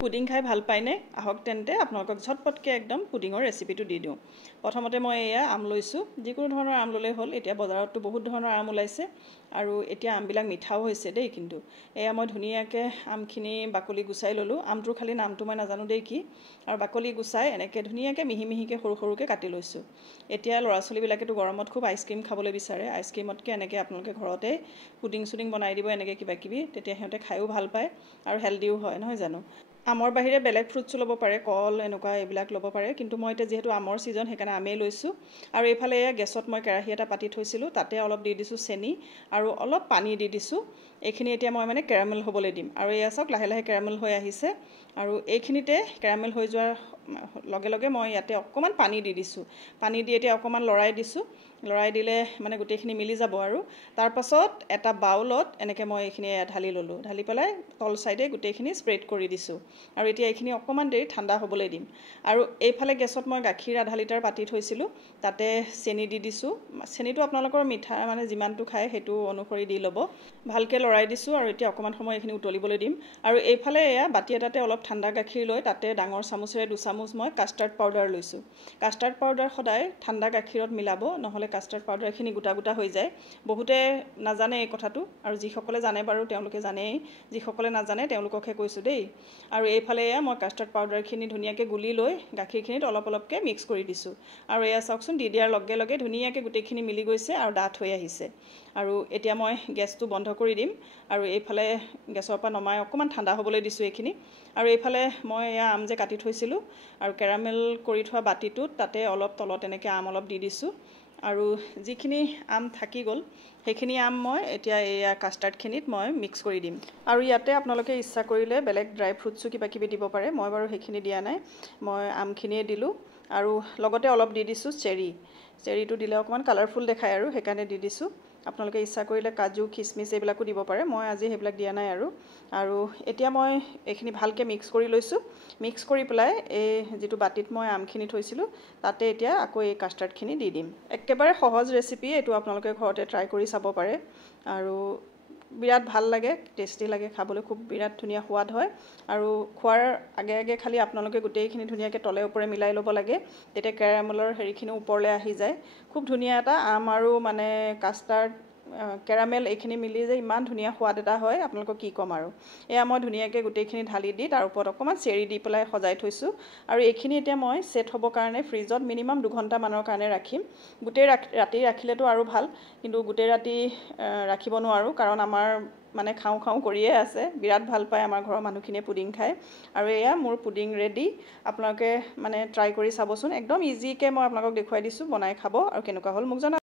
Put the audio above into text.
pudding খাই ভাল পায়নে আহক তেন্তে আপোনালোকক ঝটপটকৈ একদম পুডিঙৰ ৰেচিপিটো দি দিওঁ প্ৰথমতে মই এয়া আম লৈছোঁ যিকোনো ধৰণৰ আম ল'লে হ'ল এতিয়া বজাৰততো বহুত ধৰণৰ আম ওলাইছে আৰু এতিয়া আমবিলাক মিঠাও হৈছে দেই কিন্তু এয়া মই ধুনীয়াকৈ আমখিনি বাকলি গুচাই ল'লোঁ আমটোৰ খালি নামটো মই নাজানো দেই কি আৰু বাকলি গুচাই এনেকৈ ধুনীয়াকৈ মিহি মিহিকৈ সৰু সৰুকৈ কাটি লৈছোঁ এতিয়া ল'ৰা ছোৱালীবিলাকেতো গৰমত খুব আইচক্ৰীম খাবলৈ বিচাৰে আইচক্ৰীমতকৈ এনেকৈ আপোনালোকে ঘৰতে পুডিং চুডিং বনাই দিব এনেকৈ কিবা কিবি তেতিয়া সিহঁতে খায়ো ভাল পায় আৰু হেল্ডিও হয় নহয় জানো আমৰ বাহিৰে বেলেগ ফ্ৰুটছো ল'ব পাৰে কল এনেকুৱা এইবিলাক ল'ব পাৰে কিন্তু মই এতিয়া যিহেতু আমৰ ছিজন সেইকাৰণে আমেই লৈছোঁ আৰু এইফালে এয়া গেছত মই কেৰাহী এটা পাতি থৈছিলোঁ তাতে অলপ দি দিছোঁ চেনি আৰু অলপ পানী দি দিছোঁ এইখিনি এতিয়া মই মানে কেৰামেল হ'বলৈ দিম আৰু এয়া চাওক লাহে লাহে কেৰামেল হৈ আহিছে আৰু এইখিনিতে কেৰামেল হৈ যোৱাৰ লগে লগে মই ইয়াতে অকণমান পানী দি দিছোঁ পানী দি এতিয়া অকণমান লৰাই দিছোঁ লৰাই দিলে মানে গোটেইখিনি মিলি যাব আৰু তাৰপাছত এটা বাউলত এনেকৈ মই এইখিনি ঢালি ল'লোঁ ঢালি পেলাই তল চাইডে গোটেইখিনি স্প্ৰেড কৰি দিছোঁ আৰু এতিয়া এইখিনি অকণমান দেৰি ঠাণ্ডা হ'বলৈ দিম আৰু এইফালে গেছত মই গাখীৰ আধা লিটাৰ পাতি থৈছিলোঁ তাতে চেনি দি দিছোঁ চেনিটো আপোনালোকৰ মিঠা মানে যিমানটো খায় সেইটো অনুসৰি দি ল'ব ভালকৈ লৰাই দিছোঁ আৰু এতিয়া অকণমান সময় এইখিনি উতলিবলৈ দিম আৰু এইফালে এয়া বাতি এটাতে অলপ ঠাণ্ডা গাখীৰ লৈ তাতে ডাঙৰ চামুচেৰে দুচামুচ মই কাষ্টাৰ্ড পাউডাৰ লৈছোঁ কাষ্টাৰ্ড পাউডাৰ সদায় ঠাণ্ডা গাখীৰত মিলাব নহ'লে কাষ্টাৰ্ড পাউডাৰখিনি গোটা গোটা হৈ যায় বহুতে নাজানে এই কথাটো আৰু যিসকলে জানে বাৰু তেওঁলোকে জানেই যিসকলে নাজানে তেওঁলোককহে কৈছোঁ দেই আৰু এইফালে এয়া মই কাষ্টাৰ্ড পাউডাৰখিনি ধুনীয়াকৈ গুলি লৈ গাখীৰখিনিত অলপ অলপকৈ মিক্স কৰি দিছোঁ আৰু এয়া চাওকচোন দি দিয়াৰ লগে লগে ধুনীয়াকৈ গোটেইখিনি মিলি গৈছে আৰু ডাঠ হৈ আহিছে আৰু এতিয়া মই গেছটো বন্ধ কৰি দিম আৰু এইফালে গেছৰ পৰা নমাই অকণমান ঠাণ্ডা হ'বলৈ দিছোঁ এইখিনি আৰু এইফালে মই এয়া আম যে কাটি থৈছিলোঁ আৰু কেৰামেল কৰি থোৱা বাতিটোত তাতে অলপ তলত এনেকৈ আম অলপ দি দিছোঁ আৰু যিখিনি আম থাকি গ'ল সেইখিনি আম মই এতিয়া এয়া কাষ্টাৰ্ডখিনিত মই মিক্স কৰি দিম আৰু ইয়াতে আপোনালোকে ইচ্ছা কৰিলে বেলেগ ড্ৰাই ফ্ৰুটছো কিবা কিবি দিব পাৰে মই বাৰু সেইখিনি দিয়া নাই মই আমখিনিয়ে দিলোঁ আৰু লগতে অলপ দি দিছোঁ চেৰিটো দিলে অকণমান কালাৰফুল দেখায় আৰু সেইকাৰণে দি দিছোঁ আপোনালোকে ইচ্ছা কৰিলে কাজু খিচমিচ এইবিলাকো দিব পাৰে মই আজি সেইবিলাক দিয়া নাই আৰু এতিয়া মই এইখিনি ভালকৈ মিক্স কৰি লৈছোঁ মিক্স কৰি পেলাই এই যিটো বাতিত মই আমখিনি থৈছিলোঁ তাতে এতিয়া আকৌ এই কাষ্টাৰ্ডখিনি দি দিম একেবাৰে সহজ ৰেচিপি এইটো আপোনালোকে ঘৰতে ট্ৰাই কৰি চাব পাৰে আৰু বিৰাট ভাল লাগে টেষ্টি লাগে খাবলৈ খুব বিৰাট ধুনীয়া সোৱাদ হয় আৰু খোৱাৰ আগে আগে খালি আপোনালোকে গোটেইখিনি ধুনীয়াকৈ তলে ওপৰে মিলাই ল'ব লাগে তেতিয়া কেৰামেলৰ হেৰিখিনিও ওপৰলৈ আহি যায় খুব ধুনীয়া এটা আম আৰু মানে কাষ্টাৰ্ড কেৰামেল এইখিনি মিলি যে ইমান ধুনীয়া সোৱাদ এটা হয় আপোনালোকক কি ক'ম আৰু এয়া মই ধুনীয়াকৈ গোটেইখিনি ঢালি দি তাৰ ওপৰত অকণমান চেৰি দি পেলাই সজাই থৈছোঁ আৰু এইখিনি এতিয়া মই ছেট হ'বৰ কাৰণে ফ্ৰিজত মিনিমাম 2 ঘণ্টামানৰ কাৰণে ৰাখিম গোটেই ৰাতি ৰাখিলেতো আৰু ভাল কিন্তু গোটেই ৰাতি ৰাখিব নোৱাৰোঁ কাৰণ আমাৰ মানে খাওঁ কৰিয়ে আছে বিৰাট ভাল পায় আমাৰ ঘৰৰ মানুহখিনিয়ে পুডিং খায় আৰু এয়া মোৰ পুডিং ৰেডি আপোনালোকে মানে ট্ৰাই কৰি চাবচোন একদম ইজিকৈ মই আপোনালোকক দেখুৱাই দিছোঁ বনাই খাব আৰু কেনেকুৱা হ'ল মোক জনাব